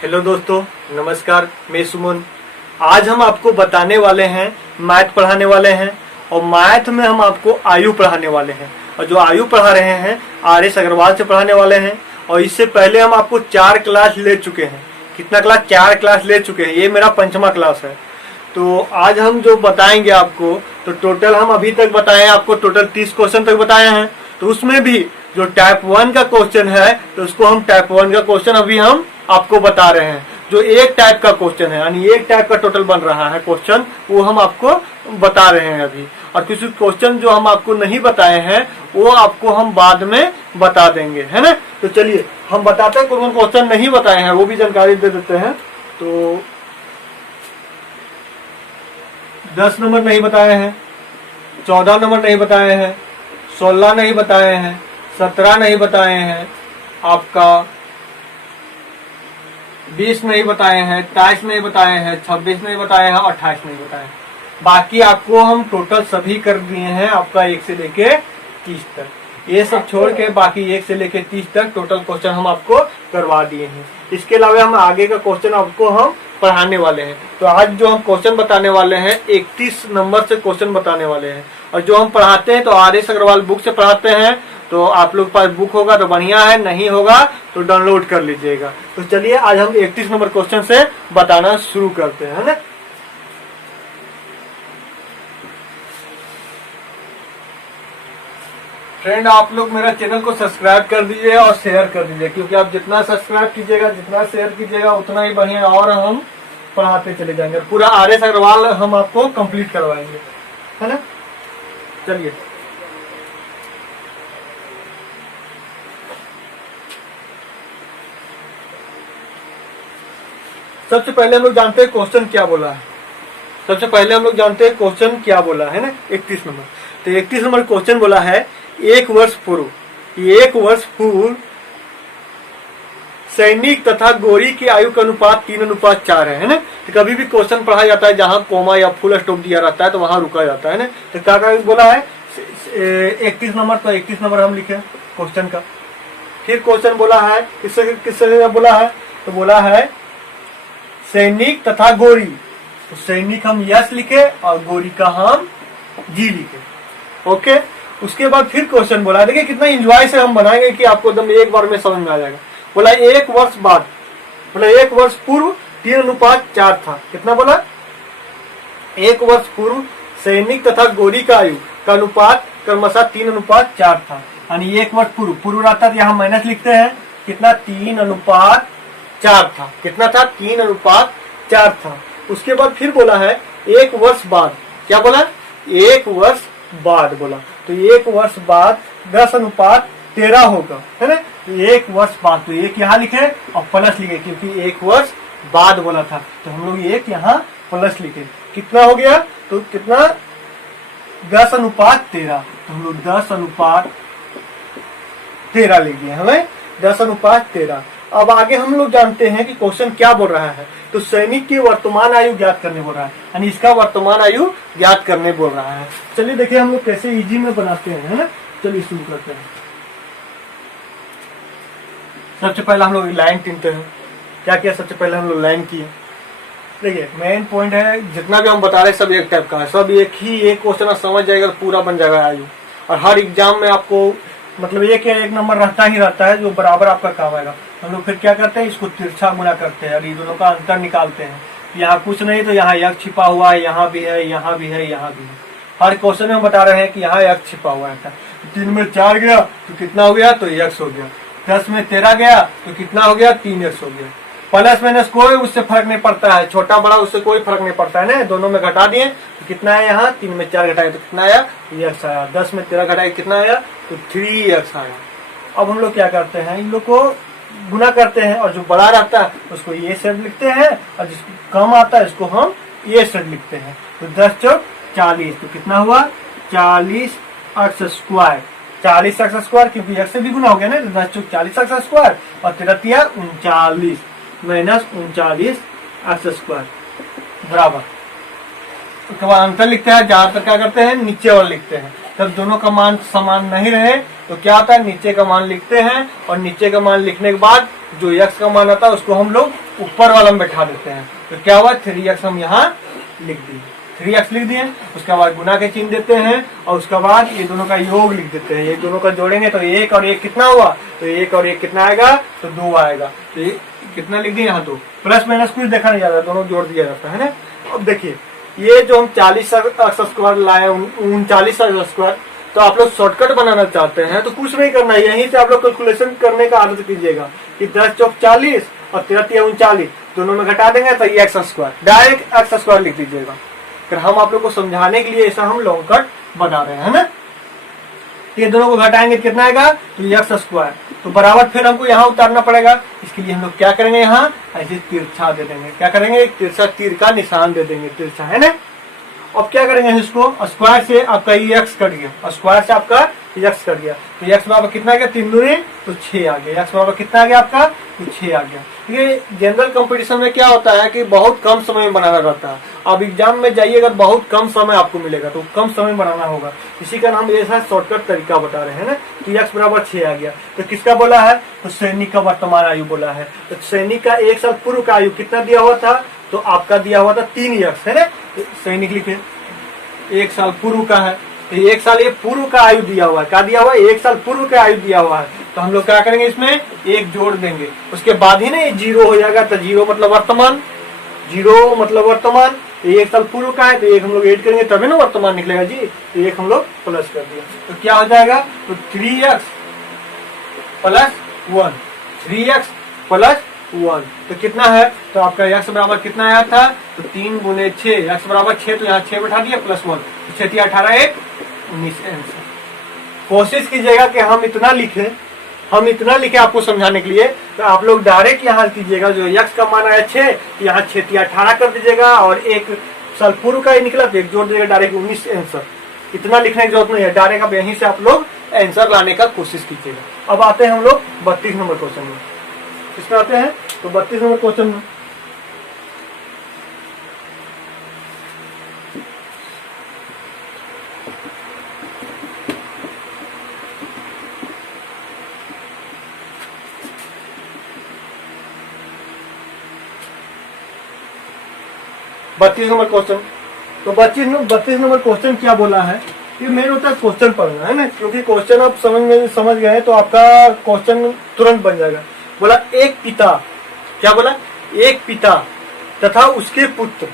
Hello दोस्तों, नमस्कार। मैं सुमन। आज हम आपको बताने वाले हैं, मैथ पढ़ाने वाले हैं और मैथ में हम आपको आयु पढ़ाने वाले हैं। और जो आयु पढ़ा रहे हैं RS अग्रवाल से पढ़ाने वाले हैं। और इससे पहले हम आपको 4 क्लास ले चुके हैं। कितना क्लास? 4 क्लास ले चुके हैं। ये मेरा 5वां क्लास है। तो आज हम जो बताएंगे आपको, तो टोटल हम अभी तक बताए आपको, टोटल 30 क्वेश्चन तक बताए हैं। तो उसमें भी जो टाइप 1 का क्वेश्चन है, तो उसको हम टाइप 1 का क्वेश्चन अभी हम आपको बता रहे हैं। जो एक टाइप का क्वेश्चन है, यानी एक टाइप का टोटल बन रहा है क्वेश्चन, वो हम आपको बता रहे हैं अभी। और कुछ क्वेश्चन जो हम आपको नहीं बताए हैं, वो आपको हम बाद में बता देंगे, है ना। तो चलिए हम बताते हैं, कौन क्वेश्चन नहीं बताए हैं वो भी जानकारी दे देते हैं। तो 10 नंबर नहीं बताए हैं, 14 नंबर नहीं बताए हैं, 16 नहीं बताए हैं, 17 नहीं बताए हैं, आपका 20 नहीं बताए हैं, 23 नहीं बताए हैं, 26 नहीं बताए हैं और 28 नहीं बताए हैं। बाकी आपको हम टोटल सभी कर दिए हैं, आपका 1 से लेके 30 तक। ये सब छोड़ के बाकी 1 से लेके 30 तक टोटल क्वेश्चन हम आपको करवा दिए हैं। इसके अलावा हम आगे का क्वेश्चन आपको हम पढ़ाने वाले हैं। तो आज जो हम क्वेश्चन बताने वाले हैं, 31 नंबर से क्वेश्चन बताने वाले हैं। और जो हम पढ़ाते हैं तो RS अग्रवाल बुक से पढ़ाते हैं। तो आप लोग के पास बुक होगा तो बढ़िया है, नहीं होगा तो डाउनलोड कर लीजिएगा। तो चलिए आज हम 31 नंबर क्वेश्चन से बताना शुरू करते हैं, है ना। फ्रेंड, आप लोग मेरा चैनल को सब्सक्राइब कर दीजिए और शेयर कर दीजिए, क्योंकि आप जितना सब्सक्राइब कीजिएगा, जितना शेयर कीजिएगा, उतना ही बढ़िया और हम पढ़ाते चले जाएंगे। पूरा RS अग्रवाल हम आपको कंप्लीट करवाएंगे, है ना। चलिए सबसे पहले हम लोग जानते हैं क्वेश्चन क्या बोला है। सबसे पहले हम लोग जानते हैं क्वेश्चन क्या बोला है ना, 31 नंबर। तो 31 नंबर क्वेश्चन बोला है, 1 वर्ष पूर्व सैनिक तथा गोरी की आयु का अनुपात 3:4 है ना। तो कभी भी क्वेश्चन पढ़ा जाता है जहां कोमा या फुल स्टॉप दिया रहता है तो वहां रुका जाता है ना। तो क्या बोला है 31 नंबर, तो 31 नंबर हम लिखे क्वेश्चन का। फिर क्वेश्चन बोला है, किससे बोला है, तो बोला है सैनिक तथा गोरी। तो सैनिक हम यस लिखे और गोरी का हम जी लिखे। ओके। उसके बाद फिर क्वेश्चन बोला, देखिए कितना एंजॉय से हम बनाएंगे कि आपको एकदम एक बार में समझ में आ जाएगा। बोला 1 वर्ष बाद, बोला 1 वर्ष पूर्व 3:4 था। कितना बोला? 1 वर्ष पूर्व सैनिक तथा गोरी का आयु का अनुपात क्रमशः 3:4 था। यानी 1 वर्ष पूर्व रहता है, यहाँ माइनस लिखते हैं। कितना? 3:4 था। कितना था? 3:4 था। उसके बाद फिर बोला है 1 वर्ष बाद। क्या बोला? 1 वर्ष बाद बोला। तो 1 वर्ष बाद 10:13 होगा, है ना। 1 वर्ष बाद, तो 1 यहाँ लिखे और प्लस लिखे, क्योंकि 1 वर्ष बाद बोला था तो हम लोग 1 यहाँ प्लस लिखे। कितना हो गया? तो कितना? 10:13। तो हम लोग 10:13 लिख दिए हमें, 10:13। अब आगे हम लोग जानते हैं कि क्वेश्चन क्या बोल रहा है। तो सैनिक की वर्तमान आयु ज्ञात करने बोल रहा है, यानी इसका वर्तमान आयु ज्ञात करने बोल रहा है। चलिए देखिए हम लोग कैसे इजी में बनाते हैं, है ना। चलिए शुरू करते हैं। सबसे पहले हम लोग लाइन गिनते हैं। क्या किया? सबसे पहले हम लोग लाइन किए। देखिए मेन पॉइंट है, जितना भी हम बता रहे हैं सब एक टाइप का है, सब एक क्वेश्चन समझ जाएगा तो पूरा बन जाएगा आयु। और हर एग्जाम में आपको मतलब एक नंबर रहता ही रहता है जो बराबर आपका काम आएगा। हम लोग फिर क्या करते हैं, इसको तिरछा गुना करते हैं और ये दोनों का अंतर निकालते हैं। यहाँ कुछ नहीं तो यहाँ यक छिपा हुआ है, यहाँ भी है, यहाँ भी है, यहाँ भी है। हर क्वेश्चन में हम बता रहे हैं कि यहाँ यक छिपा हुआ है। 3 में 4 गया तो कितना हो गया? तो यक्स हो गया। 10 में 13 गया तो कितना हो गया? 3x हो गया। प्लस माइनस कोई उससे फर्क नहीं पड़ता है, छोटा बड़ा उससे कोई फर्क नहीं पड़ता है ना। दोनों में घटा दिए तो कितना है? यहाँ 3 में 4 घटाए तो कितना आया? x आया। 10 में 13 घटाए कितना आया? तो 3x आया। अब हम लोग क्या करते हैं, इन लोग को गुना करते हैं और जो बड़ा रहता है उसको ये सेट लिखते हैं और जिसको कम आता है उसको हम ये सेट लिखते हैं। तो 10 चौक 40, तो कितना हुआ? 40x²। 40x², क्योंकि x से भी गुना हो गया ना, तो 10 चौक 40x² और 13 39 माइनस 39x² बराबर। उसके बाद अंतर लिखते हैं, ज्यादातर क्या करते हैं नीचे वाला लिखते हैं। जब दोनों का मान समान नहीं रहे तो क्या आता है, नीचे का मान लिखते हैं और नीचे का मान लिखने के बाद जो x का मान आता है उसको हम लोग ऊपर वाला में बैठा देते हैं। तो क्या हुआ, 3x हम यहाँ लिख दिए, 3x लिख दिए। उसके बाद गुना के चिन्ह देते हैं और उसके बाद ये दोनों का योग लिख देते हैं। ये दोनों का जोड़ेंगे तो 1 और 1 कितना हुआ, तो 1 और 1 कितना आएगा, तो 2 आएगा। तो ये कितना लिख दिए यहाँ, 2 प्लस माइनस कुछ देखा नहीं जाता, दोनों जोड़ दिया जाता है ना। अब देखिए ये जो हम 40x² लाए 39x², तो आप लोग शॉर्टकट बनाना चाहते हैं तो कुछ नहीं करना है, यहीं से आप लोग कैलकुलेशन करने का आदत कीजिएगा कि 10 चौक 40 और 13 39 दोनों में घटा देंगे तो ये x², डायरेक्ट x² लिख दीजिएगा। फिर हम आप लोग को समझाने के लिए ऐसा हम लॉन्ग कट बना रहे हैं ना। ये दोनों को घटाएंगे कितना आएगा, तो x²। तो बराबर फिर हमको यहाँ उतारना पड़ेगा। इसके लिए हम लोग क्या करेंगे, यहाँ ऐसे तिरछा दे देंगे। क्या करेंगे, तिरछा तीर का निशान दे देंगे, तिरछा है ना। अब क्या करेंगे, इसको स्क्वायर से आपका x कट गया, स्क्वायर से आपका x कट गया, तो x बराबर कितना आ गया, 3 दूनी तो 6 आ गया। x बराबर कितना आ गया आपका, तो 6 आ गया। ये जनरल कंपटीशन में क्या होता है कि बहुत कम समय में बनाना रहता है। अब एग्जाम में जाइएगा बहुत कम समय आपको मिलेगा, तो कम समय बनाना होगा। इसी का हम ऐसा शॉर्टकट तरीका बता रहे हैं ना। तो x बराबर 6 आ गया। तो किसका बोला है, तो सैनिक का वर्तमान आयु बोला है। तो सैनिक का 1 साल पूर्व का आयु कितना दिया हुआ था, तो आपका दिया हुआ था 3x है ना। सैनिक लिखे 1 साल पूर्व का है, तो 1 साल ये पूर्व का आयु दिया हुआ है। क्या दिया हुआ है, 1 साल पूर्व का आयु दिया हुआ है। तो हम लोग क्या करेंगे, इसमें 1 जोड़ देंगे, उसके बाद ही ना ये 0 हो जाएगा। तो 0 मतलब वर्तमान, 0 मतलब वर्तमान। 1 साल पूर्व का है तो 1 हम लोग ऐड करेंगे तभी ना वर्तमान निकलेगा जी। तो 1 हम लोग प्लस कर दिया, तो क्या हो जाएगा, तो 3x प्लस 1, 3x प्लस 1 तो कितना है, तो आपका x बराबर कितना आया था, तो 3 गुने 6, x बराबर 6, तो यहाँ 6 बैठा दिया प्लस 1, 6 × 18 1 19 आंसर। कोशिश कीजिएगा कि हम इतना लिखे आपको समझाने के लिए। तो आप लोग डायरेक्ट यहाँ कीजिएगा, जो x का मान आया 6, यहाँ 6 × 18 कर दीजिएगा और 1 साल पूर्व का ही निकला तो 1 जोड़ दीजिएगा, डायरेक्ट 19 आंसर। इतना लिखने की जरूरत नहीं है, डायरेक्ट अब यहीं से आप लोग आंसर लाने का कोशिश कीजिएगा। अब आते हैं हम लोग 32 नंबर क्वेश्चन में। इसमें आते हैं तो 32 नंबर क्वेश्चन में तो 32 नंबर क्वेश्चन क्या बोला है, ये मेन होता है क्वेश्चन पढ़ना है ना, क्योंकि क्वेश्चन आप समझ गए तो आपका क्वेश्चन तुरंत बन जाएगा। बोला एक पिता, क्या बोला, एक पिता तथा उसके पुत्र,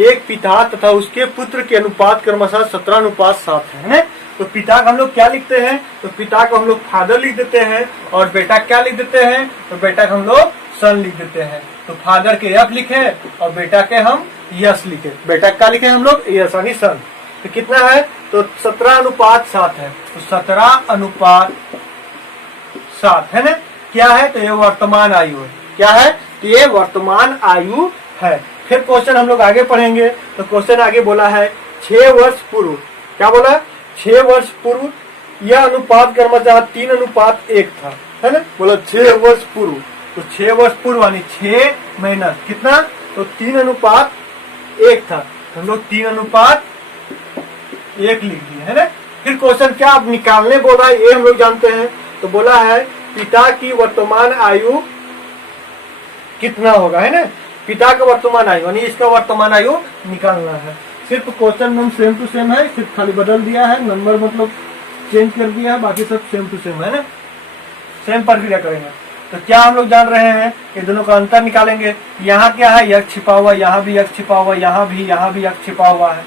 एक पिता तथा उसके पुत्र के अनुपात क्रमशः 17:7 है ना। तो पिता को हम लोग क्या लिखते हैं, तो पिता को हम लोग फादर लिख देते हैं और बेटा क्या लिख देते हैं, तो बेटा को हम लोग सन लिख देते हैं। तो फादर के F लिखे और बेटा के हम यस लिखे, बेटा क्या लिखे हम लोग यस यानी सन। तो कितना है, तो 17:7 है, तो 17:7 है ना। क्या है, तो ये वर्तमान आयु है। क्या है, तो ये वर्तमान आयु है। फिर क्वेश्चन हम लोग आगे पढ़ेंगे। तो क्वेश्चन आगे बोला है 6 वर्ष पूर्व, क्या बोला, 6 वर्ष पूर्व यह अनुपात क्रमशः 3:1 था, है ना। बोला 6 वर्ष पूर्व, तो 6 वर्ष पूर्व यानी 6 महीना कितना, तो 3:1 था। तो हम लोग 3:1 लिख दिए है ना। फिर क्वेश्चन क्या आप निकालने बोला है, ये हम लोग जानते हैं। तो बोला है पिता की वर्तमान आयु कितना होगा, है ना। पिता का वर्तमान आयु यानी इसका वर्तमान आयु निकालना है। सिर्फ question number same to same है, सिर्फ खाली बदल दिया है, नंबर मतलब चेंज कर दिया है, बाकी सब सेम टू सेम है ना। सेम प्रक्रिया करेंगे। तो क्या हम लोग जान रहे हैं, ये दोनों का अंतर निकालेंगे। यहाँ क्या है, यक्ष छिपा हुआ, यहाँ भी यक्ष छिपा हुआ, यहाँ भी यक्ष छिपा हुआ है।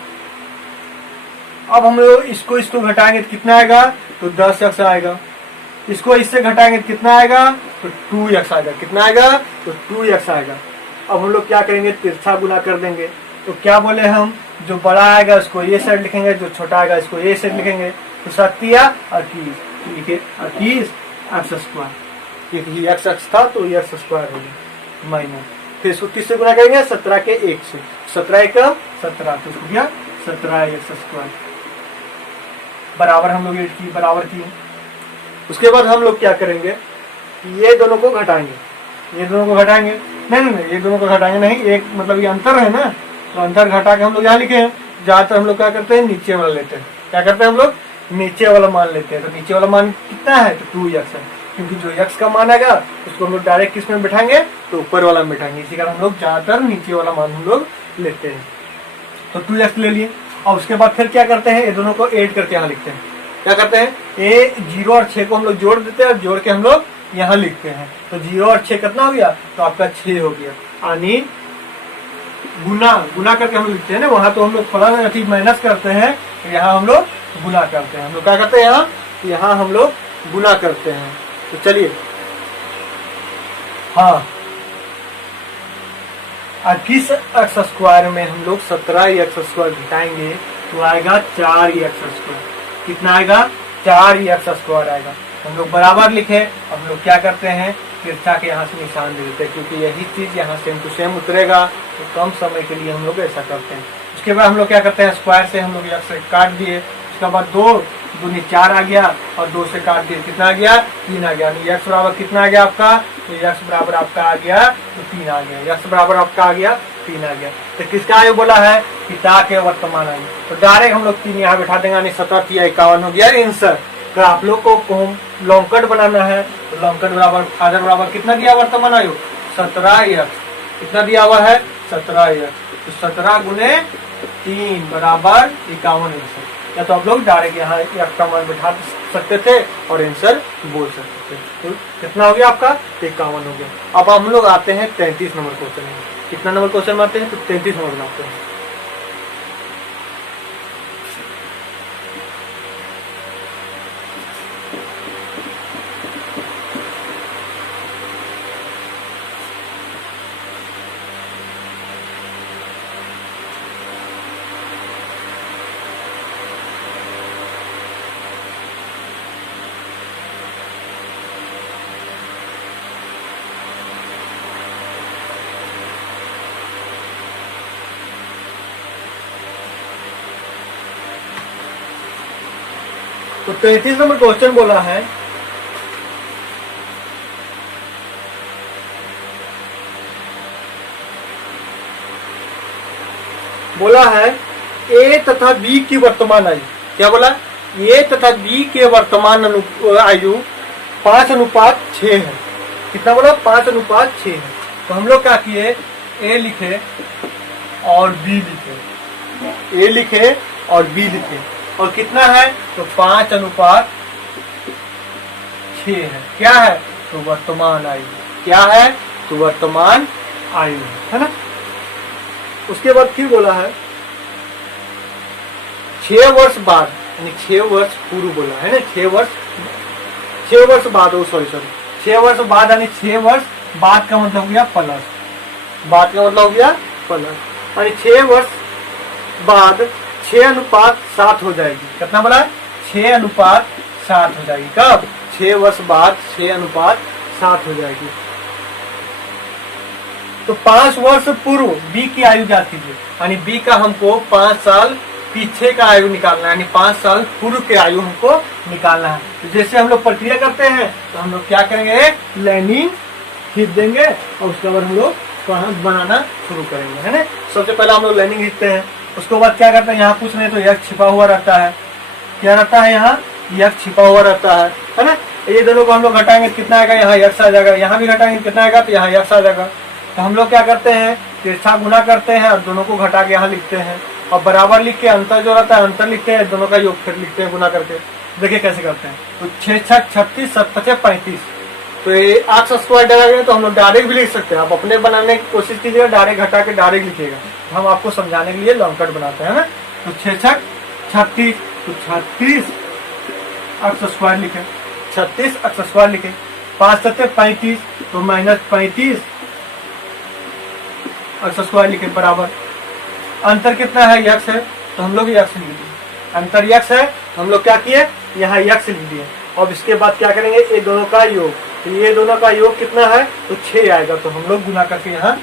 अब हम लोग इसको घटाएंगे तो कितना आएगा, तो 10x आएगा। इसको इससे घटाएंगे तो कितना आएगा, तो 2x आएगा। कितना आएगा, तो 2x आएगा। अब हम लोग क्या करेंगे, तिरछा गुना कर देंगे। तो क्या बोले हम, जो बड़ा आएगा उसको ये साइड लिखेंगे, जो छोटा आएगा इसको ये साइड लिखेंगे। तो 21 x², क्योंकि x था तो x² हो गया माइनस। फिर इसको 30 से गुना करेंगे 17 के 1 से, 17 × 17 तो हो गया 17x² बराबर हम लोग की बराबर की। उसके बाद हम लोग क्या करेंगे, ये दोनों को घटाएंगे, ये दोनों को घटाएंगे नहीं, ये दोनों को घटाएंगे नहीं, एक मतलब ये अंतर है ना, तो अंतर घटा के हम लोग यहाँ लिखे हैं। ज्यादातर हम लोग क्या करते हैं, नीचे वाला लेते हैं। क्या करते हैं हम लोग, नीचे वाला मान लेते हैं। तो नीचे वाला मान कितना है, तो 2x है। क्योंकि जो x का मान आएगा उसको हम लोग डायरेक्ट किस में बैठाएंगे, तो ऊपर वाला में बैठाएंगे। इसी कारण हम लोग ज्यादातर नीचे वाला मान हम लोग लेते हैं। तो 2x ले लिए और उसके बाद फिर क्या करते हैं, ये दोनों को ऐड करके यहाँ लिखते हैं। क्या करते हैं, ये 0 और 6 को हम लोग जोड़ देते हैं और जोड़ के हम लोग यहाँ लिखते हैं। तो 0 और 6 कितना हो गया, तो आपका 6 हो गया। यानी गुना करके हम लिखते हैं ना, वहां तो हम लोग थोड़ा माइनस करते हैं, तो यहाँ हम लोग गुना करते हैं। हम लोग क्या करते हैं, यहाँ हम लोग गुना करते हैं। तो चलिए, हाँ, किस एक्स स्क्वायर में हम लोग 17x² घटाएंगे तो आएगा 4x²। कितना आएगा, 4x² आएगा। हम लोग बराबर लिखे, हम लोग क्या करते हैं, तिरछा के यहाँ से निशान दे देते हैं, क्योंकि यही चीज यहाँ सेम टू सेम उतरेगा। तो कम समय के लिए हम लोग ऐसा करते हैं। उसके बाद हम लोग क्या करते हैं, स्क्वायर से हम लोग x काट दिए। उसके बाद 2 दूनी 4 आ गया और 2 से काट दिए, कितना आ गया, 3 आ गया। x बराबर कितना आ गया आपका, तो x बराबर आपका आ गया, तो 3 आ गया। x बराबर आपका आ गया, 3 आ गया। तो किसका आयु बोला है, पिता के वर्तमान आयु। तो डायरेक्ट हम लोग 3 यहाँ बैठा देंगे, यानी 17 या 51 हो गया आंसर। तो आप लोग को लॉन्ग कट बनाना है, तो लॉन्ग कट बराबर फादर बराबर कितना दिया वर्तमान आयु, 17x। कितना दिया हुआ है, 17x। तो 17 गुने 3 बराबर 51 आंसर। या तो आप लोग डायरेक्ट यहाँ x का मान बैठा सकते थे और आंसर बोल सकते थे। तो कितना हो गया आपका, 51 हो गया। अब हम लोग आते हैं 33 नंबर क्वेश्चन में। कितना नंबर क्वेश्चन में आते हैं, तो 33 नंबर में आते हैं। तो 33 नंबर क्वेश्चन बोला है, ए तथा बी की वर्तमान आयु। क्या बोला, ए तथा बी के वर्तमान आयु 5:6 है। कितना बोला, 5:6 है। तो हम लोग क्या किए, ए लिखे और बी लिखे, ए लिखे और बी लिखे, और कितना है, तो 5:6 है। क्या है, तो वर्तमान आयु। क्या है, तो वर्तमान आयु है ना। उसके बाद फिर बोला है 6 वर्ष बाद, यानी 6 वर्ष पूर्व बोला है ना, 6 वर्ष बाद, 6 वर्ष बाद, यानी 6 वर्ष बाद का मतलब हो गया प्लस, बाद का मतलब हो गया प्लस, यानी 6 वर्ष बाद 6:7 हो जाएगी। कितना बोला, 6:7 हो जाएगी। कब, 6 वर्ष बाद 6:7 हो जाएगी। तो 5 वर्ष पूर्व बी की आयु ज्ञात कीजिए, यानी बी का हमको 5 साल पीछे का आयु निकालना है, यानी 5 साल पूर्व के आयु हमको निकालना है। तो जैसे हम लोग प्रक्रिया करते हैं, तो हम लोग क्या करेंगे, लाइनिंग खींच देंगे और उसके बाद हम लोग बनाना शुरू करेंगे, है ना। सबसे पहले हम लोग लाइनिंग खींचते हैं। उसके बाद क्या करते हैं, यहाँ पूछ रहे हैं तो x छिपा हुआ रहता है। क्या रहता है, यहाँ x छिपा हुआ रहता है ना। ये दोनों को हम लोग घटाएंगे, कितना आएगा, यहाँ x आ जाएगा। यहाँ भी घटाएंगे, कितना आएगा, तो यहाँ x आ जाएगा। तो हम लोग क्या करते हैं, तिरछा गुना करते हैं और दोनों को घटा के यहाँ लिखते हैं, और बराबर लिख के अंतर जो रहता है अंतर लिखते हैं, दोनों का योग फिर लिखते हैं गुना करके। देखिए कैसे करते हैं। तो 6 6 36 7 5 35। तो ये x² डालेंगे तो हम लोग डायरेक्ट भी लिख सकते हैं। आप अपने बनाने की कोशिश कीजिएगा, डायरेक्ट घटा के डायरेक्ट लिखिएगा। हम आपको समझाने के लिए लॉन्ग कट बनाते हैं ना। तो 6 6 36, तो 36 x² लिखे, 36 x² लिखे। 5 7 35, तो -35 x² लिखे बराबर। अंतर कितना है, x है, तो हम लोग x लिख दिए। अंतर x है, तो हम लोग क्या किए, यहाँ x लिख दिए। अब इसके बाद क्या करेंगे, ये दोनों का योग, तो ये दोनों का योग कितना है, तो 6 आएगा। तो हम लोग गुना करके यहाँ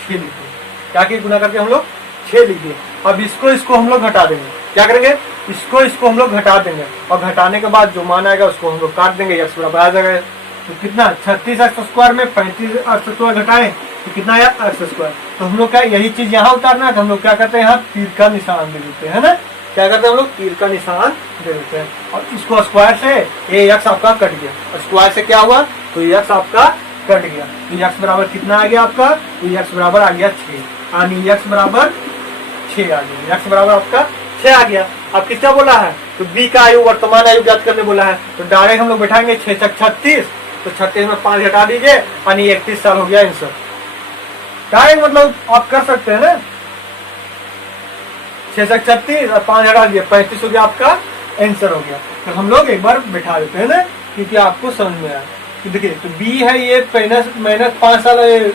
6 लिख दिए। क्या कि गुना करके हम लोग 6 लिख दिए। अब इसको हम लोग घटा देंगे। क्या करेंगे, इसको हम लोग घटा देंगे, और घटाने के बाद जो मान आएगा उसको हम लोग काट देंगे, x बराबर आ जाएगा। तो कितना, 36 x² में 35 x² घटाए तो कितना आया, x²। तो हम लोग क्या यही चीज यहाँ उतारना है, तो हम लोग क्या करते हैं, यहाँ तीर का निशान दे देते हैं ना। क्या करते हैं हम लोग, तीर का निशान दे देते हैं। और इसको स्क्वायर से ये एक्स आपका कट गया, स्क्वायर से क्या हुआ, तो एक्स आपका कट गया। तो एक्स बराबर कितना आ गया आपका, तो एक्स बराबर आ गया 6, यानी एक्स बराबर 6 आ गया। एक्स बराबर आपका 6 आ गया। अब कितना बोला है, तो बी का आयु, वर्तमान आयु ज्ञात करने बोला है। तो डायरेक्ट हम लोग बैठाएंगे 6 छक 36, तो 36 में 5 हटा दीजिए, यानी 31 साल हो गया आंसर। डायरेक्ट मतलब आप कर सकते हैं ना, 6 छक 36 और 5 हटा दीजिए, 35 हो गया आपका आंसर हो गया। तो हम लोग एक बार बैठा देते हैं ना, क्योंकि आपको समझ में आया। तो देखिए, तो बी है ये माइनस 5 साल है,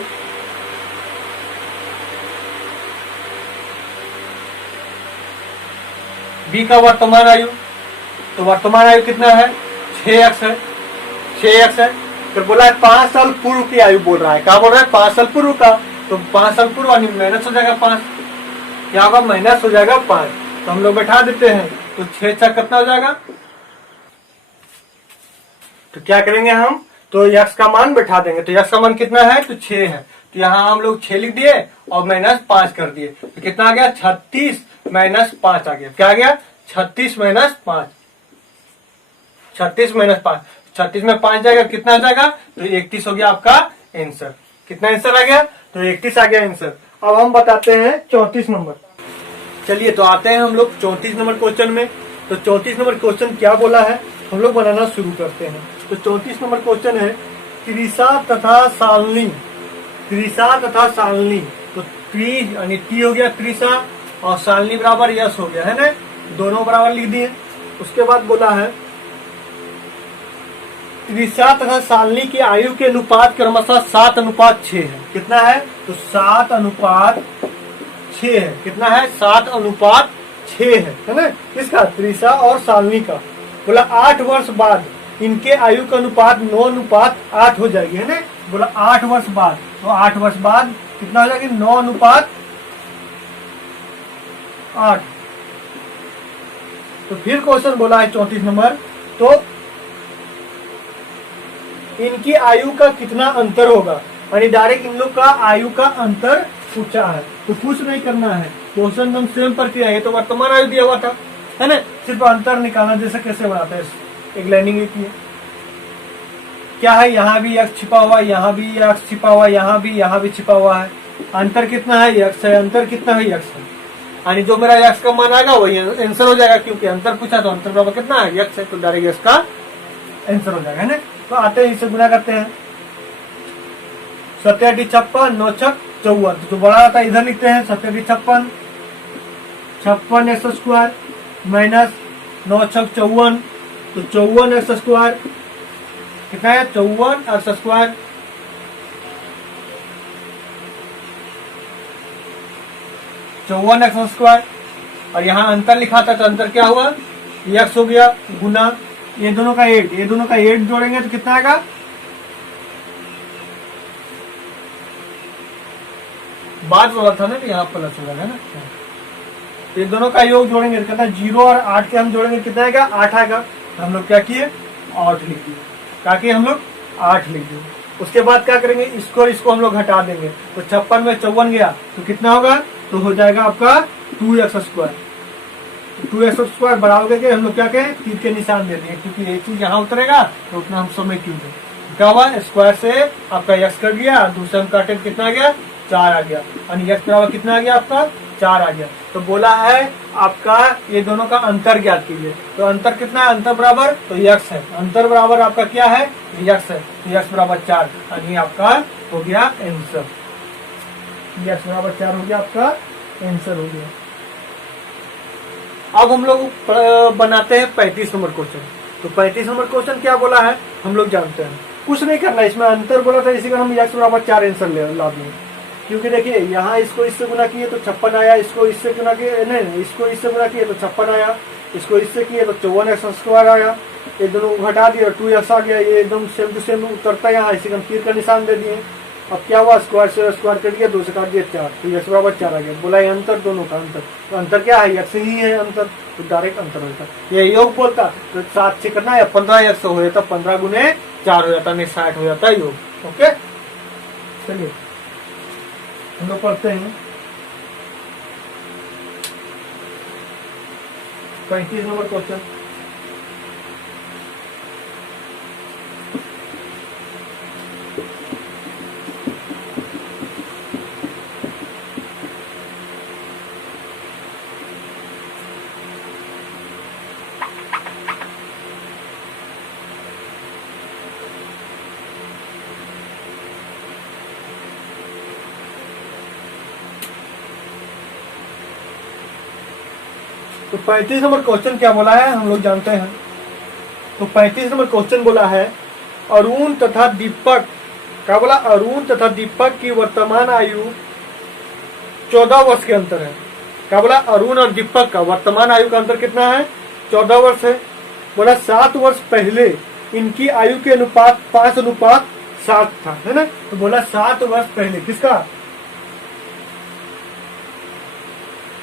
बी का वर्तमान आयु, तो वर्तमान आयु कितना है, 6x है, 6x है। फिर बोला है 5 साल पूर्व की आयु बोल रहा है, क्या बोल रहा है, 5 साल पूर्व का। तो 5 साल पूर्व यानी माइनस हो जाएगा 5, क्या होगा, माइनस हो जाएगा 5। तो हम लोग बैठा देते हैं, तो 6 छक कितना हो जाएगा, तो क्या करेंगे हम, तो x का मान बैठा देंगे। तो x का मान कितना है, तो 6 है। तो यहाँ हम लोग 6 लिख दिए और माइनस 5 कर दिए, तो कितना आ गया, 36 माइनस 5 आ गया। क्या आ गया, 36 माइनस 5, 36 माइनस 5, 36 में 5 जाएगा, कितना आ जाएगा, तो 31 हो गया आपका आंसर। कितना आंसर आ गया, तो 31 आ गया आंसर। अब हम बताते हैं 34 नंबर। चलिए, तो आते हैं हम लोग 34 नंबर क्वेश्चन में। तो 34 नंबर क्वेश्चन क्या बोला है, हम लोग बनाना शुरू करते हैं। तो 34 नंबर क्वेश्चन है, त्रिशा तथा सालनी, त्रिशा तथा सालनी। तो त्री यानी टी हो गया त्रिशा, और सालनी बराबर यस हो गया है ना, दोनों बराबर लिख दिए। उसके बाद बोला है त्रिशा तथा सालनी की आयु के अनुपात क्रमशः 7:6 है। कितना है, तो 7:6 है। कितना है, 7:6 है ना, किसका, त्रिशा और सालनी का। बोला 8 वर्ष बाद इनके आयु का अनुपात 9:8 हो जाएगी, है ना। बोला 8 वर्ष बाद, तो 8 वर्ष बाद कितना हो जाएगी, 9:8। तो फिर क्वेश्चन बोला है 34 नंबर, तो इनकी आयु का कितना अंतर होगा, यानी डायरेक्ट इन लोग का आयु का अंतर पूछा है। तो कुछ नहीं करना है, क्वेश्चन एकदम सेम प्रक्रिया है। तो वर्तमान आयु दिया हुआ था, है ना, सिर्फ अंतर निकालना, जैसे कैसे बनाते हैं, एक लाइनिंग लिखी है, क्या है, यहाँ भी x छिपा हुआ है, यहाँ भी x छिपा हुआ है, यहाँ भी छिपा हुआ है। अंतर कितना है, x है, अंतर कितना है, x है, यानी जो मेरा x का मान आएगा वही आंसर हो जाएगा, क्योंकि अंतर पूछा तो अंतर बराबर कितना है, x है, तो डायरेक्ट x का आंसर हो जाएगा, है ना। तो आते हैं, इसे गुना करते हैं, 7 × 56, 9 छक 54। तो बड़ा आता है इधर लिखते हैं, 7 × 56, 56 एक्स स्क्वायर माइनस 9 छक 54, तो 54 एक्स स्क्वायर कितना है, 54 एक्स स्क्वायर, 54 एक्स स्क्वायर। और यहाँ अंतर लिखा था, तो अंतर क्या हुआ, एक्स हो गया गुना ये दोनों का 8, ये दोनों का 8 जोड़ेंगे तो कितना आएगा, बात बोला था ना कि यहाँ प्लस होगा, है ना। ये दोनों का योग जोड़ेंगे तो कितना, 0 और 8 के हम जोड़ेंगे कितना आएगा, 8 आएगा। तो हम लोग क्या किए, 8 लिख दिए, ताकि हम लोग 8 लिख दिए। उसके बाद क्या करेंगे, इसको और इसको हम लोग हटा देंगे, तो 56 में 54 गया, तो कितना होगा, तो हो जाएगा आपका 2x स्क्वायर। 2x स्क्वायर बराबर करके हम लोग क्या कहें, तीर के निशान दे देंगे, क्योंकि एक चीज यहाँ उतरेगा तो उतना हम समय क्यों दें। क्या हुआ, स्क्वायर से आपका x कट गया, दूसरे हम काटे कितना आ गया, 4 आ गया, यानी x बराबर कितना आ गया आपका, 4 आ गया। तो बोला है आपका ये दोनों का अंतर ज्ञात कीजिए। तो अंतर कितना है, अंतर बराबर, तो x है, अंतर बराबर आपका क्या है, x है, तो x बराबर 4, यानी आपका हो गया आंसर, x बराबर 4 हो गया, आपका आंसर हो गया। अब हम लोग बनाते हैं 35 नंबर क्वेश्चन। तो 35 नंबर क्वेश्चन क्या बोला है, हम लोग जानते हैं, कुछ नहीं करना, इसमें अंतर बोला था, इसी का हम x बराबर 4 आंसर ला देंगे। क्योंकि देखिए यहाँ इसको इससे गुना किए तो 56 आया, इसको इससे गुना किए नहीं, इसको इससे गुना किए तो 56 आया, इसको इससे किए तो 54 एक्स स्क्वायर आया, ये दोनों घटा दिया 2x आ गया, ये एकदम सेम टू सेम उतरता है यहाँ, इसी का तीर का निशान दे दिए। अब क्या हुआ, स्क्वायर से स्क्वायर कट गया, 2 से काट दिया 4, तो x बराबर 4 आ गया। बोला ये अंतर, दोनों का अंतर, तो अंतर क्या है, x ही है अंतर, तो डायरेक्ट अंतर होता। ये योग बोलता तो 7 से करना या 15 x हो जाता, 15 गुने 4 हो जाता, नहीं 60 हो जाता योग। ओके, चलिए हम लोग पढ़ते हैं। 35 नंबर क्वेश्चन। तो 35 नंबर क्वेश्चन क्या बोला है हम लोग जानते हैं। तो 35 नंबर क्वेश्चन बोला है अरुण तथा दीपक, क्या बोला, अरुण तथा दीपक की वर्तमान आयु 14 वर्ष के अंतर है। क्या बोला, अरुण और दीपक का वर्तमान आयु का अंतर कितना है, 14 वर्ष है। बोला 7 वर्ष पहले इनकी आयु के अनुपात 5:7 था, है ना। तो बोला 7 वर्ष पहले किसका,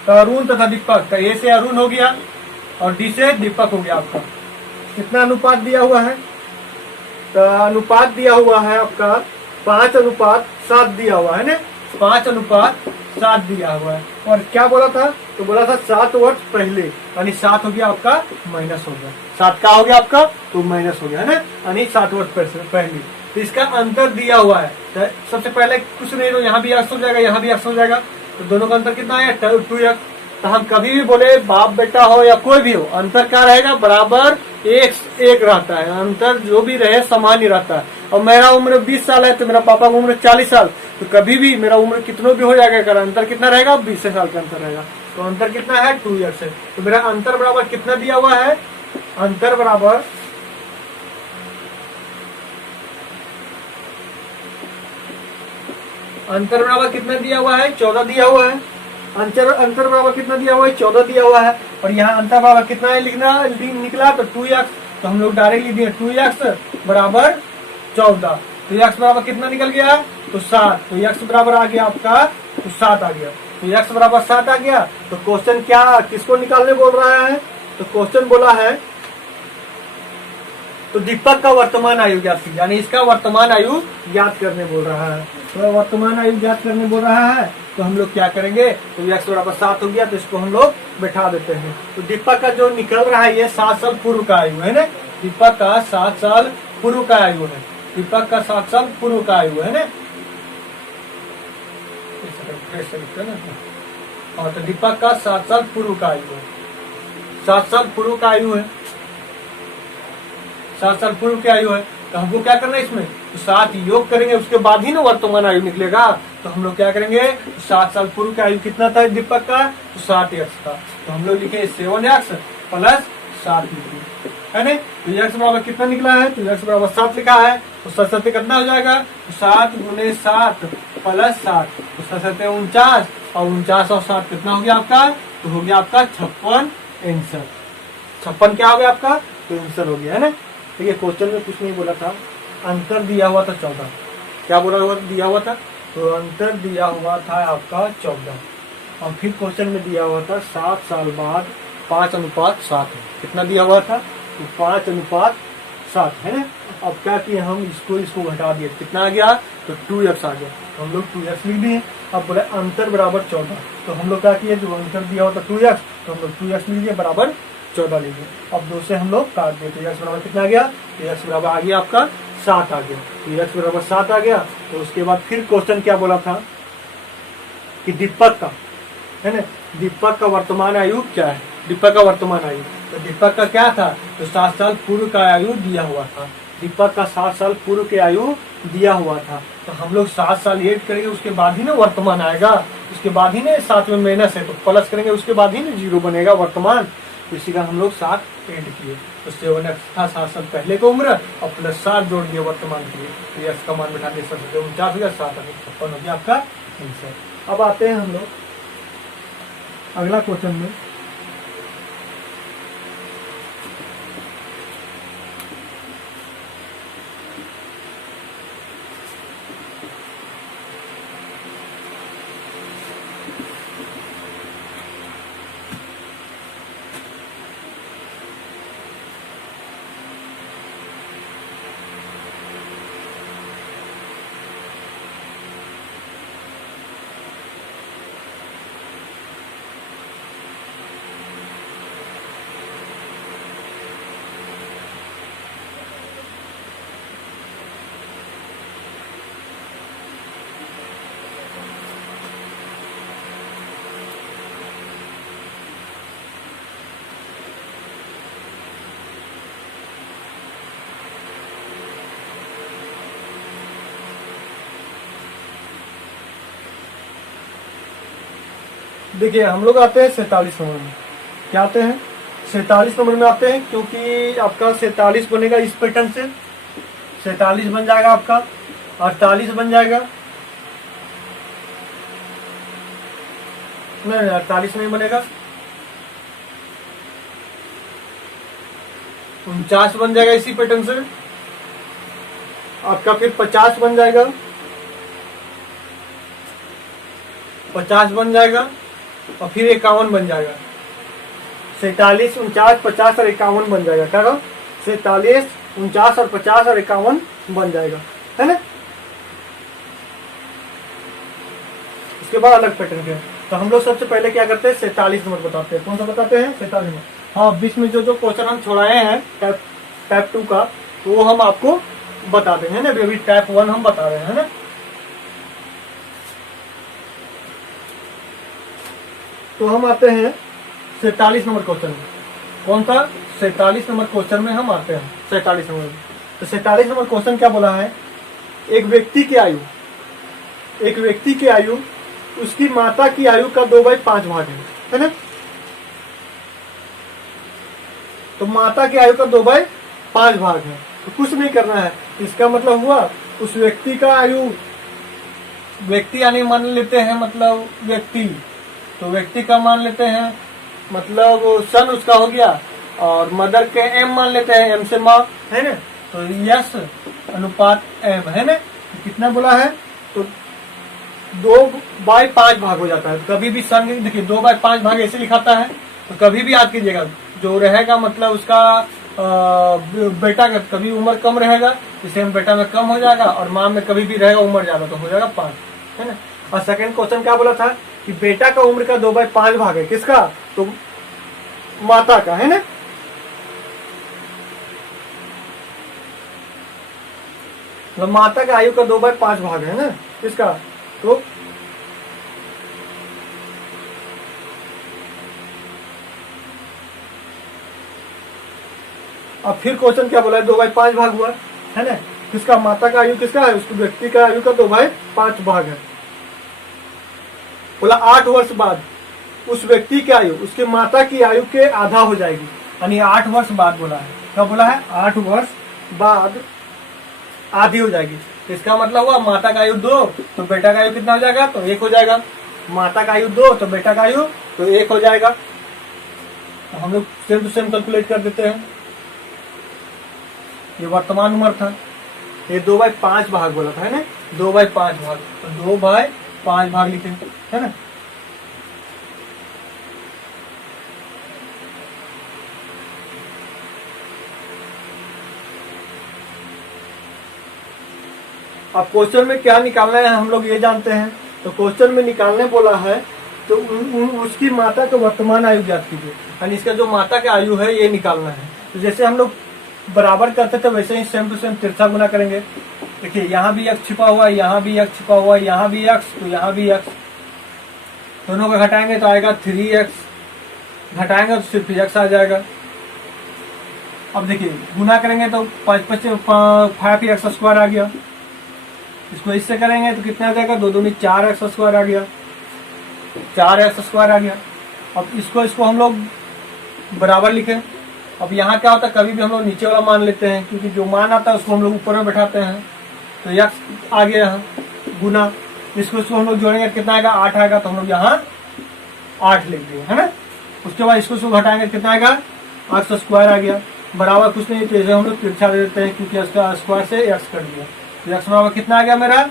तो अरुण तथा दीपक का, ए से अरुण हो गया और डी से दीपक हो गया। आपका कितना अनुपात दिया हुआ है, तो अनुपात दिया हुआ है आपका 5:7 दिया हुआ है ना, 5:7 दिया हुआ है। और क्या बोला था, तो बोला था 7 वर्ष पहले, यानी 7 हो गया आपका माइनस हो गया, 7 का हो गया आपका तो माइनस हो गया, है ना, यानी 7 वर्ष पहले। तो इसका अंतर दिया हुआ है। तो सबसे पहले कुछ नहीं, तो यहाँ भी एक्स हो जाएगा, यहाँ भी एक्स हो जाएगा, तो दोनों का अंतर कितना है 2x। तो हम कभी भी बोले बाप बेटा हो या कोई भी हो, अंतर क्या रहेगा, बराबर एक रहता है, अंतर जो भी रहे समान ही रहता है। और मेरा उम्र 20 साल है तो मेरा पापा का उम्र 40 साल, तो कभी भी मेरा उम्र कितना भी हो जाएगा, अंतर कितना रहेगा, 20 साल का अंतर रहेगा। तो अंतर कितना है 2x है। तो मेरा अंतर बराबर कितना दिया हुआ है, अंतर बराबर कितना दिया हुआ है, 14 दिया हुआ है। अंतर बराबर कितना दिया हुआ है, 14 दिया हुआ है। और यहाँ अंतर बराबर कितना है निकला, तो 2x। तो हम लोग डायरेक्ट लिख दिए 2x बराबर 14। तो x बराबर कितना निकल गया, तो 7। तो x बराबर आ गया आपका, तो 7 आ गया। तो x बराबर 7 आ गया। तो क्वेश्चन क्या किसको निकालने बोल रहा है, तो क्वेश्चन बोला है तो दीपक का वर्तमान आयु ज्ञात कीजिए, यानी इसका वर्तमान आयु ज्ञात करने बोल रहा है। तो वर्तमान आयु ज्ञात करने बोल रहा है, तो हम लोग क्या करेंगे, तो x बराबर 7 हो गया, तो इसको हम लोग बैठा देते हैं। तो दीपक का जो निकल रहा है ये 7 साल पूर्व का आयु है ना, दीपक का 7 साल पूर्व का आयु है, दीपक का 7 साल पूर्व का आयु है ना। और तो दीपक का 7 साल पूर्व का आयु है, 7 साल पूर्व का आयु है, 7 साल पूर्व की आयु है। तो हमको क्या करना है इसमें, तो 7 योग करेंगे, उसके बाद ही ना वर्तमान आयु निकलेगा। तो हम लोग क्या करेंगे, तो 7 साल पूर्व का आयु कितना था दीपक का, तो 7x था। तो हम लोग लिखे 7x प्लस 7 लिखे, है ना। तो x बराबर कितना निकला है, तो x बराबर 7 लिखा है। तो 7 कितना हो जाएगा, तो 7 × 7 प्लस 7, तो 7 49, और 49 और 7 कितना हो गया आपका, तो हो गया आपका 56 आंसर। 56 क्या हो गया आपका, तो आंसर हो गया, है ना। तो ये क्वेश्चन में कुछ नहीं बोला था, अंतर दिया हुआ था 14। क्या बोला हुआ दिया हुआ था, तो अंतर दिया हुआ था आपका 14। और फिर क्वेश्चन में दिया हुआ था 7 साल बाद 5:7 है। कितना दिया हुआ था, तो 5:7 है ना। अब क्या किए हम, इसको घटा दिए, कितना आ गया, तो 2x आ गया। तो हम लोग 2x लिख दिए। अब बोले अंतर बराबर 14, तो हम लोग क्या किए, जो अंतर दिया हुआ था 2x, तो हम लोग 2x लिख दिए बराबर 14 लीजिए। अब 2 से हम लोग काट दिए, तो x बराबर कितना आ गया, तो x बराबर आ गया आपका 7 आ गया। तो x बराबर 7 आ गया। तो उसके बाद फिर क्वेश्चन क्या बोला था कि दीपक का, है ना, दीपक का वर्तमान आयु क्या है, दीपक का वर्तमान आयु, तो दीपक का क्या था, तो 7 साल पूर्व का आयु दिया हुआ था। दीपक का 7 साल पूर्व के आयु दिया हुआ था। तो हम लोग 7 साल ऐड करेंगे, उसके बाद ही ना वर्तमान आएगा, उसके बाद ही ना 7 में माइनस है तो प्लस करेंगे, उसके बाद ही ना 0 बनेगा वर्तमान। तो इसी का हम लोग 7 ऐड किए। तो 7x था 7 साल पहले का उम्र, और प्लस 7 जोड़ दिए वर्तमान के लिए। तो x का मान बैठा दिए, 49 हो गया, 7 56 हो गया आपका आंसर। अब आते हैं हम लोग अगला क्वेश्चन में। देखिए हम लोग आते हैं 47 नंबर में। क्या आते हैं? 47 नंबर में आते हैं, क्योंकि आपका 47 बनेगा इस पैटर्न से। 47 बन जाएगा आपका, 48 बन जाएगा, नहीं 48 नहीं बनेगा, 49 बन जाएगा इसी पैटर्न से आपका, फिर 50 बन जाएगा, 50 बन जाएगा, और फिर 51 बन जाएगा। 47, 49, 50 और 51 बन जाएगा। क्या कहो? 47, 49 और 50 और 51 बन जाएगा, है ना। इसके बाद अलग पैटर्न के, तो हम लोग सबसे पहले क्या करते हैं? 47 नंबर बताते हैं। कौन सा बताते हैं? 47 नंबर। हाँ, बीच में जो क्वेश्चन हम छोड़ाए हैं टाइप 2 का, तो वो हम आपको बता देंगे ना। अभी टाइप 1 हम बता रहे हैं ना। तो हम आते हैं 47 नंबर क्वेश्चन में। कौन सा? 47 नंबर क्वेश्चन में हम आते हैं। 47 नंबर में, तो 47 नंबर क्वेश्चन क्या बोला है? एक व्यक्ति की आयु उसकी माता की आयु का 2/5 भाग है ना। तो माता की आयु का 2/5 भाग है, तो कुछ नहीं करना है। इसका मतलब हुआ उस व्यक्ति का आयु, व्यक्ति यानी मान लेते हैं मतलब व्यक्ति, तो व्यक्ति का मान लेते हैं मतलब सन उसका हो गया, और मदर के एम मान लेते हैं, एम से माँ, है ना। तो यस अनुपात एम, है ना। तो कितना बोला है? तो 2/5 भाग हो जाता है। कभी भी सन, देखिए 2/5 भाग ऐसे लिखाता है, तो कभी भी याद कीजिएगा जो रहेगा मतलब उसका बेटा का कभी उम्र कम रहेगा, इसे बेटा में कम हो जाएगा, और माँ में कभी भी रहेगा उम्र ज्यादा, तो हो जाएगा 5, है ना। और सेकंड क्वेश्चन क्या बोला था कि बेटा का उम्र का 2/5 भाग है, किसका? तो माता का, है ना। तो माता का आयु का 2/5 भाग है ना, किसका? तो अब फिर क्वेश्चन क्या बोला है? 2/5 भाग हुआ, है ना। किसका? माता का आयु किसका है? उसको व्यक्ति का आयु का 2/5 भाग है। बोला 8 वर्ष बाद उस व्यक्ति की आयु उसके माता की आयु के आधा हो जाएगी, यानी 8 वर्ष बाद बोला है। क्या बोला है? 8 वर्ष बाद आधी हो जाएगी। इसका मतलब हुआ माता का आयु 2, तो बेटा का आयु कितना हो जाएगा? तो 1 हो जाएगा। माता का आयु 2, तो बेटा का आयु तो 1 हो जाएगा। तो हम लोग सेम टू सेम कैलकुलेट कर देते हैं। ये वर्तमान उम्र था, ये 2/5 भाग बोला था, है ना। 2/5 भाग, तो 2/5 भाग लिखे, है ना। अब क्वेश्चन में क्या निकालना है हम लोग ये जानते हैं। तो क्वेश्चन में निकालने बोला है तो उसकी माता का वर्तमान आयु ज्ञात कीजिए, यानी इसका जो माता का आयु है ये निकालना है। तो जैसे हम लोग बराबर करते थे वैसे ही सेम टू सेम तिरछा गुना करेंगे। देखिए यहाँ भी x छिपा हुआ है, यहाँ भी x छिपा हुआ है, यहाँ भी x, तो यहाँ भी x, दोनों को घटाएंगे तो आएगा 3x, घटाएंगे तो सिर्फ x आ जाएगा। अब देखिए गुना करेंगे तो 5x² आ गया। इसको इससे करेंगे तो कितना आ जाएगा? 2 दूनी 4x² आ गया, 4x² आ गया। अब इसको हम लोग बराबर लिखें। अब यहाँ क्या होता है, कभी भी हम लोग नीचे वाला मान लेते हैं, क्योंकि जो मान आता है उसको हम लोग ऊपर में बैठाते हैं। तो x आ गया यहाँ गुना, इसको हम लोग जोड़ेंगे कितना आएगा? 8 आएगा, तो हम लोग यहाँ 8 लिख दिए, है ना। उसके बाद इसको घटाएंगे कितना आएगा? x² आ गया, बराबर कुछ नहीं, तो इसे हम लोग तिरछा दे देते हैं, क्योंकि इसका स्क्वायर से x कर दिया। तो x बराबर कितना आ गया मेरा?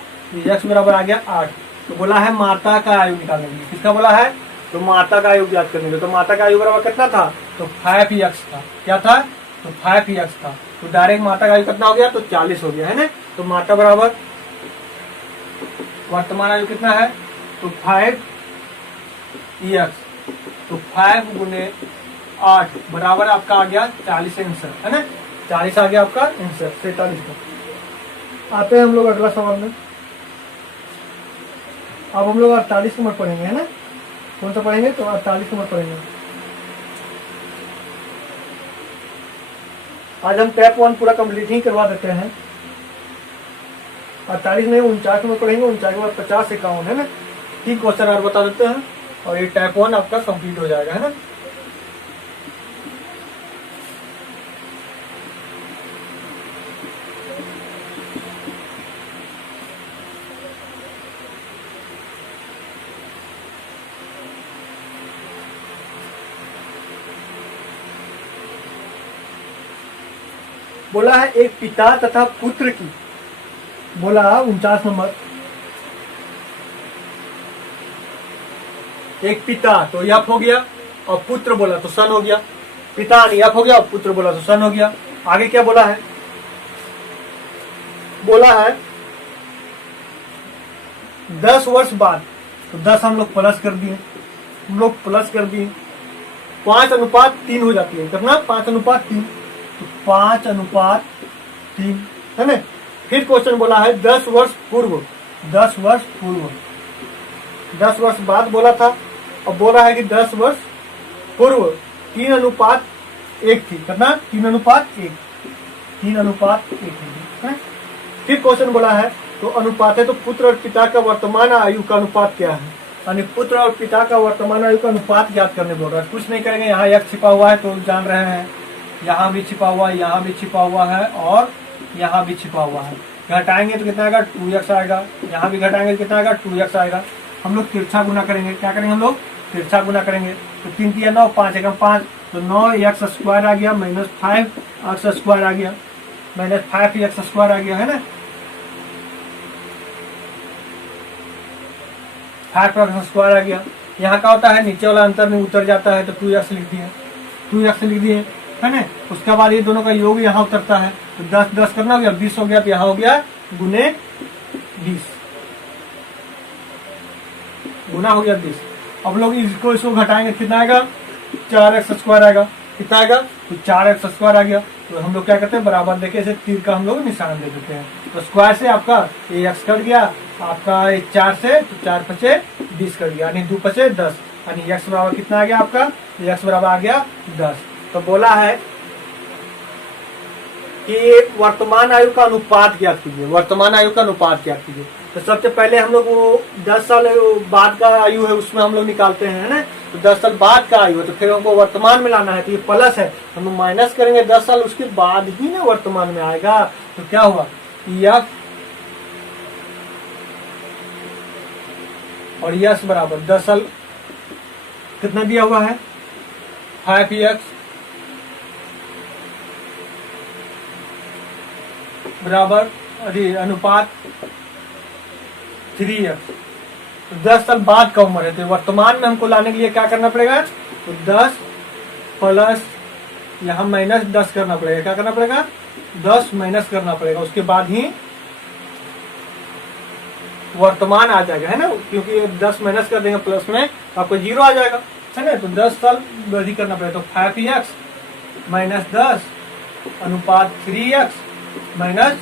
x बराबर आ गया 8। तो बोला है माता का आयु निकालने के लिए। किसका बोला है? तो माता का आयु ज्ञात करने के लिए। तो माता का आयु बराबर कितना था? तो 5x था। क्या था? तो 5x था। तो डायरेक्ट माता का आयु कितना हो गया? तो 40 हो गया, है ना। तो माता बराबर वर्तमान आयु कितना है? तो 5x, तो 5 गुने 8 बराबर आपका आ गया 40 आंसर, है ना। 40 आ गया आपका आंसर 43 का। आते हैं हम लोग अगला सवाल में। अब हम लोग 48 नंबर पढ़ेंगे, है ना। कौन सा पढ़ेंगे? तो 48 नंबर पढ़ेंगे। आज हम टैप 1 पूरा कंप्लीट ही करवा देते हैं। 48 नहीं 49 नंबर पढ़ेंगे, 49 के बाद 50 51, है ना। ठीक क्वेश्चन और बता देते हैं। और ये टाइप 1 आपका कंप्लीट हो जाएगा, है ना। बोला है एक पिता तथा पुत्र की, बोला 49 नंबर, एक पिता तो यफ हो गया और पुत्र बोला तो सन हो गया, पिता यफ हो गया और पुत्र बोला तो सन हो गया। आगे क्या बोला है, बोला है 10 वर्ष बाद, तो 10 हम लोग प्लस कर दिए, 5:3 हो जाती है, कितना 5:3, तो 5:3 है ना। फिर क्वेश्चन बोला है 10 वर्ष पूर्व, 10 वर्ष बाद बोला था, अब बोला है कि 10 वर्ष पूर्व 3:1 थी, कितना 3:1 है। फिर क्वेश्चन बोला है तो अनुपात है, तो पुत्र और पिता का वर्तमान आयु का अनुपात क्या है, यानी पुत्र और पिता का वर्तमान आयु का अनुपात ज्ञात करने बोल रहा है। कुछ नहीं करेंगे, यहाँ एक छिपा हुआ है तो जान रहे हैं, यहाँ भी छिपा हुआ है, यहाँ भी छिपा हुआ है और यहाँ भी छिपा हुआ है। घटाएंगे तो कितना आएगा 2x आएगा, यहाँ भी घटाएंगे तो कितना आएगा 2x आएगा। हम लोग तिरछा गुना करेंगे, क्या करेंगे हम लोग तिरछा गुना करेंगे, तो 3 3 9 5 1 5, तो 9x² आ गया माइनस 5x² आ गया, माइनस 5x² आ गया, है ना। 5x² आ गया। यहाँ का होता है नीचे वाला अंतर में उतर जाता है तो 2x लिख दिए, 2x लिख दिए, है ना। उसके बाद ये दोनों का योग यहाँ उतरता है, तो 10 10 करना हो गया 20 हो गया, तो यहाँ हो गया गुने 20, गुना हो गया 20। अब लोग इसको घटाएंगे, कितना आएगा 4x² आएगा, कितना आएगा तो 4x² आ गया। तो हम लोग क्या करते हैं बराबर देके ऐसे तीर का हम लोग निशान दे देते हैं, तो स्क्वायर से आपका ये x कट गया, आपका 4 से तो 4 5 20 कट गया, यानी 2 5 10, यानी x बराबर कितना आ गया आपका, x बराबर आ गया 10। तो बोला है कि वर्तमान आयु का अनुपात ज्ञात कीजिए, वर्तमान आयु का अनुपात ज्ञात कीजिए। तो सबसे पहले हम लोग वो 10 साल बाद का आयु है उसमें हम लोग निकालते हैं, है ना। तो 10 साल बाद का आयु है तो फिर हमको वर्तमान में लाना है, तो ये प्लस है, हम लोग माइनस करेंगे 10 साल उसके बाद ही ना वर्तमान में आएगा। तो क्या हुआ यफ और यस बराबर 10 साल कितना दिया हुआ है 5x बराबर अनुपात 3x। तो 10 साल बाद का उम्र है, तो वर्तमान में हमको लाने के लिए क्या करना पड़ेगा, तो 10 प्लस यहाँ माइनस 10 करना पड़ेगा, क्या करना पड़ेगा 10 माइनस करना पड़ेगा, उसके बाद ही वर्तमान आ जाएगा, है ना। क्योंकि 10 माइनस कर देंगे प्लस में तो आपको 0 आ जाएगा, है ना। तो 10 साल वृद्धि करना पड़ेगा, तो 5x माइनस 10 अनुपात 3x माइनस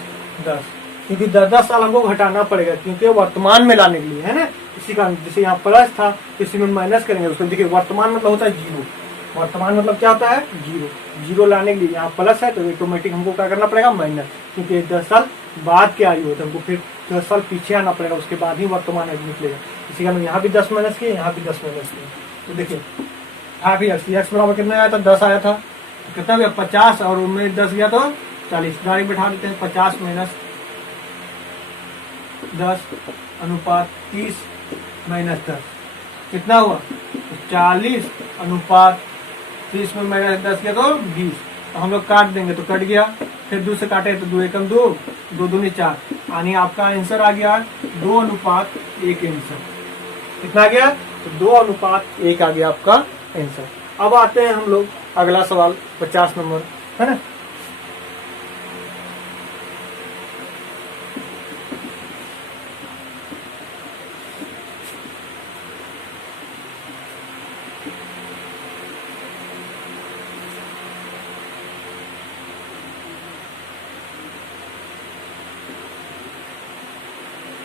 10, क्योंकि 10 साल हमको घटाना पड़ेगा क्योंकि वर्तमान में लाने के लिए, है ना। इसी का जैसे यहाँ प्लस था इसी में माइनस करेंगे, उसको देखिए वर्तमान मतलब होता है 0, वर्तमान मतलब क्या होता है 0 लाने के लिए यहाँ प्लस है तो ऑटोमेटिक हमको क्या करना पड़ेगा माइनस, क्योंकि 10 साल बाद के आयु होता है, हमको फिर 10 साल पीछे आना पड़ेगा, उसके बाद ही वर्तमान आयु निकलेगा। इसी कारण यहाँ भी 10 माइनस किए, यहाँ भी 10 माइनस किए। तो देखिए 5x बराबर कितना आया था 10 आया था, तो कितना गया 50 और उनमें 10 गया तो 40, डायरेक्ट बैठा देते हैं 50 माइनस 10 अनुपात 30 माइनस 10 कितना हुआ तो 40 अनुपात 30 में माइनस 10 किया तो 20। तो हम लोग काट देंगे तो कट गया, फिर 2 से काटे तो 2 एकम 2, 2 दूनी 4, यानी आपका आंसर आ गया 2:1 आंसर। कितना आ गया तो 2:1 आ गया आपका आंसर। अब आते हैं हम लोग अगला सवाल 50 नंबर, है ना।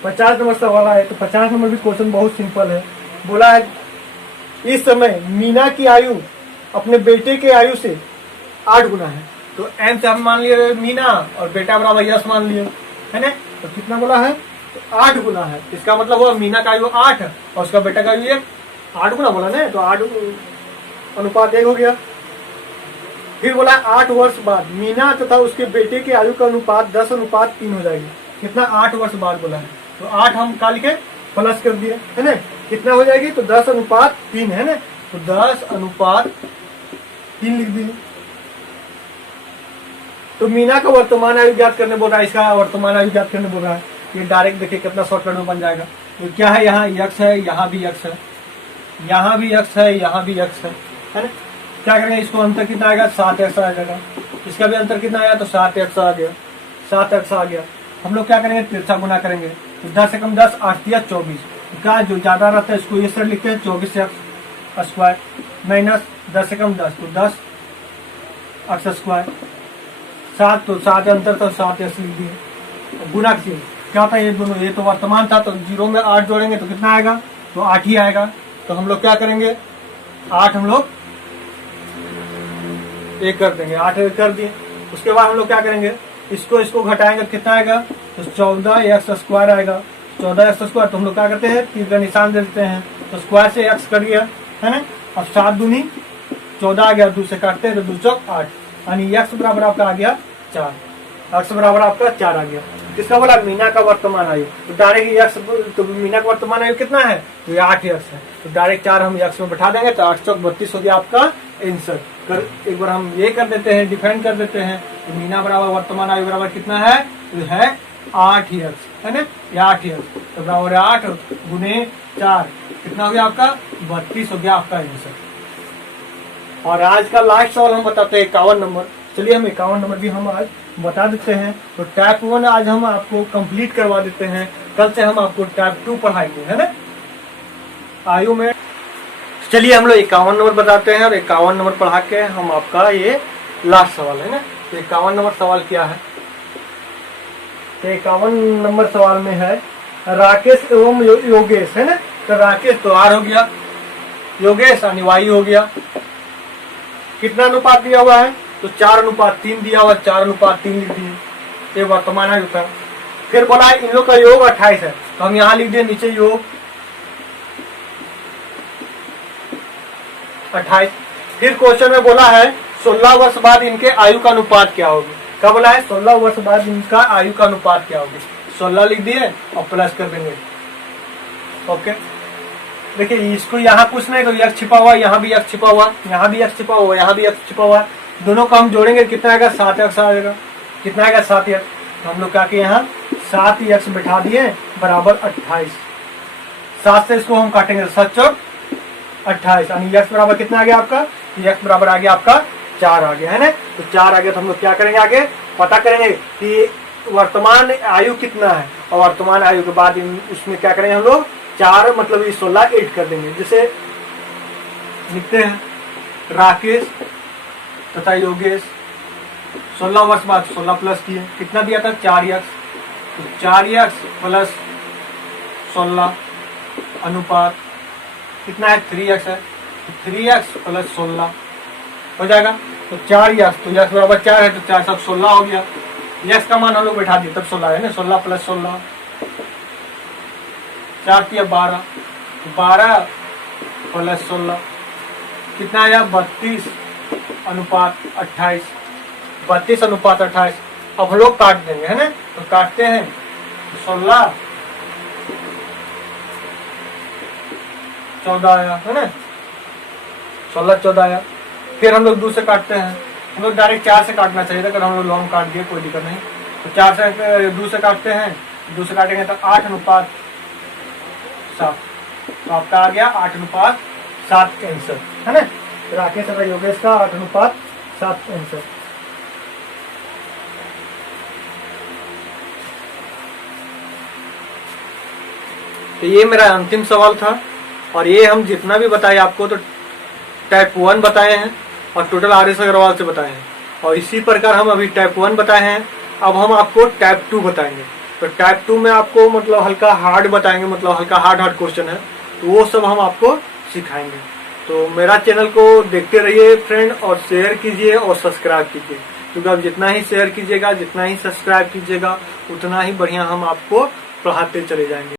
पचास नंबर सवाल आया, तो 50 नंबर भी क्वेश्चन बहुत सिंपल है। बोला है इस समय मीना की आयु अपने बेटे के आयु से 8 गुना है, तो एम से हम मान लिए मीना और बेटा बराबर यश मान लिए, है ना। तो कितना बोला है तो 8 गुना है, इसका मतलब हुआ मीना का आयु 8 और उसका बेटा का आयु 1, 8 गुना बोला ना, तो 8 अनुपात 1 हो गया। फिर बोला 8 वर्ष बाद मीना तथा उसके बेटे की आयु का अनुपात 10 अनुपात 3 हो जाएगी। कितना? 8 वर्ष बाद बोला है, तो 8 हम काल के प्लस कर दिए है ना, कितना हो जाएगी? तो 10 अनुपात 3 है ना, तो 10 अनुपात 3 लिख दिए। तो मीना का वर्तमान आयु ज्ञात करने बोल रहा है, इसका वर्तमान आयु ज्ञात करने बोल रहा है। ये डायरेक्ट देखिए कितना शॉर्टकट में बन जाएगा। तो क्या है, यहाँ यक्स है, यहाँ भी यक्स है, यहाँ भी यक्स है, यहाँ भी यक्स है ना। क्या करेंगे, इसको अंतर कितना आएगा? 7x आ जाएगा। इसका भी अंतर कितना आया? तो 7x आ गया, 7x आ गया। हम लोग क्या करेंगे? तिरछा गुना करेंगे, तो 10 से कम 10, 8 या 24। क्या जो ज्यादा रहता है इसको ये सर लिखते हैं 24x स्क्वायर माइनस 10 से कम 10, तो 10x स्क्वायर। 7 तो 7 अंतर, तो 7x लिख दिए। गुना किए क्या होता है, ये दोनों, ये तो वर्तमान था, तो 0 में 8 जोड़ेंगे तो कितना आएगा? तो 8 ही आएगा। तो हम लोग क्या करेंगे, 8 हम लोग एक कर देंगे, 8 एक कर दिए। उसके बाद हम लोग क्या करेंगे, इसको घटाएंगे, कितना आएगा? तो 14x स्क्वायर आएगा, 14x स्क्वायर। तो हम लोग क्या करते हैं, तीर का निशान दे देते हैं, तो स्क्वायर से x कर गया है ना। अब 7 दूनी 14 आ गया, 2 से काटते हैं तो 2 चौक 8, यानी x बराबर आपका आ गया 4, x बराबर आपका 4 आ गया। किसका बोला? मीना का वर्तमान आयु। तो डायरेक्ट x, तो मीना का वर्तमान आयु कितना है? तो ये 8x है, तो डायरेक्ट 4 हम x में बैठा देंगे, तो 8 चौक 32 हो गया आपका आंसर। कर एक बार हम ये कर देते हैं, डिफाइन कर देते हैं, तो मीना बराबर वर्तमान आयु बराबर कितना है? तो है 8x है ना, ये 8x, तो बराबर 8 गुने 4 कितना हो गया आपका? 32 हो गया आपका आंसर। और आज का लास्ट सवाल हम बताते हैं 51 नंबर। चलिए हम 51 नंबर भी हम आज बता देते हैं। तो टाइप 1 आज हम आपको कंप्लीट करवा देते हैं, कल से हम आपको टाइप 2 पढ़ाएंगे है ना आयु में। चलिए हम लोग 51 नंबर बताते हैं और 51 नंबर पढ़ा के हम आपका ये लास्ट सवाल है ना। तो 51 नंबर सवाल क्या है, तो 51 नंबर सवाल में है राकेश एवं योगेश है ना। तो राकेश तो आर हो गया, योगेश अनिवार्य हो गया। कितना अनुपात दिया हुआ है? तो 4:3 दिया हुआ, 4:3 लिख दिए, ये वर्तमान आयु था। फिर बोला इन लोग का योग 28 है, तो हम यहाँ लिख दिए नीचे योग 28। फिर क्वेश्चन में बोला है 16 वर्ष बाद इनके आयु का अनुपात क्या होगी। क्या बोला है? 16 वर्ष बाद इनका आयु का अनुपात क्या होगी। 16 लिख दिए और प्लस कर देंगे। ओके, देखिए इसको यहाँ कुछ नहीं, तो x छिपा हुआ, यहाँ भी x छिपा हुआ, यहाँ भी x छिपा हुआ, यहाँ भी x छिपा हुआ, दोनों को हम जोड़ेंगे कितना आएगा? 7x आएगा। कितना आएगा? 7x। तो हम लोग क्या किए, यहाँ 7x बैठा दिए बराबर 28। 7 से इसको हम काटेंगे, 7 चौक 28, यानी x बराबर कितना आ गया आपका? x बराबर आ गया आपका 4 आ गया है ना। तो 4 आ गया, तो हम लोग क्या करेंगे, आगे पता करेंगे कि वर्तमान आयु कितना है, और वर्तमान आयु के बाद उसमें क्या करेंगे हम लोग, 4 मतलब ये 16 ऐड कर देंगे। जैसे लिखते हैं राकेश तथा योगेश 16 वर्ष बाद 16 प्लस किए, कितना दिया था? 4x, तो 4x प्लस 16 अनुपात कितना है? 3x है, तो 3x प्लस 16 हो जाएगा। तो 4x, तो x बराबर 4 है, तो 4 सब 16 हो गया। x का मान हम लोग बैठा दिए, तब 16 है ना, 16 प्लस 16 4 तिया 12, 12 प्लस 16 कितना आया? 32 अनुपात 28, 32 अनुपात 28। अब हम लोग काट देंगे है ना, तो काटते हैं 16 14 आया है ना, 16 14 आया। फिर हम लोग 2 से काटते हैं, हम लोग डायरेक्ट 4 से काटना चाहिए था, अगर हम लोग लॉन्ग काट दिए कोई दिक्कत नहीं। तो 4 से 2 से काटते हैं, 2 से काटेंगे तो 8 अनुपात 7, तो आपका आ गया 8 अनुपात 7 आंसर है ना। राकेश और योगेश का 8 अनुपात 7 आंसर। तो ये मेरा अंतिम सवाल था, और ये हम जितना भी बताए आपको तो टाइप 1 बताए हैं और टोटल RS अग्रवाल से बताए हैं, और इसी प्रकार हम अभी टाइप 1 बताए हैं। अब हम आपको टाइप 2 बताएंगे। तो टाइप 2 में आपको मतलब हल्का हार्ड बताएंगे, मतलब हल्का हार्ड क्वेश्चन है, तो वो सब हम आपको सिखाएंगे। तो मेरा चैनल को देखते रहिए फ्रेंड, और शेयर कीजिए और सब्सक्राइब कीजिए, क्योंकि आप जितना ही शेयर कीजिएगा, जितना ही सब्सक्राइब कीजिएगा, उतना ही बढ़िया हम आपको पढ़ाते चले जाएंगे।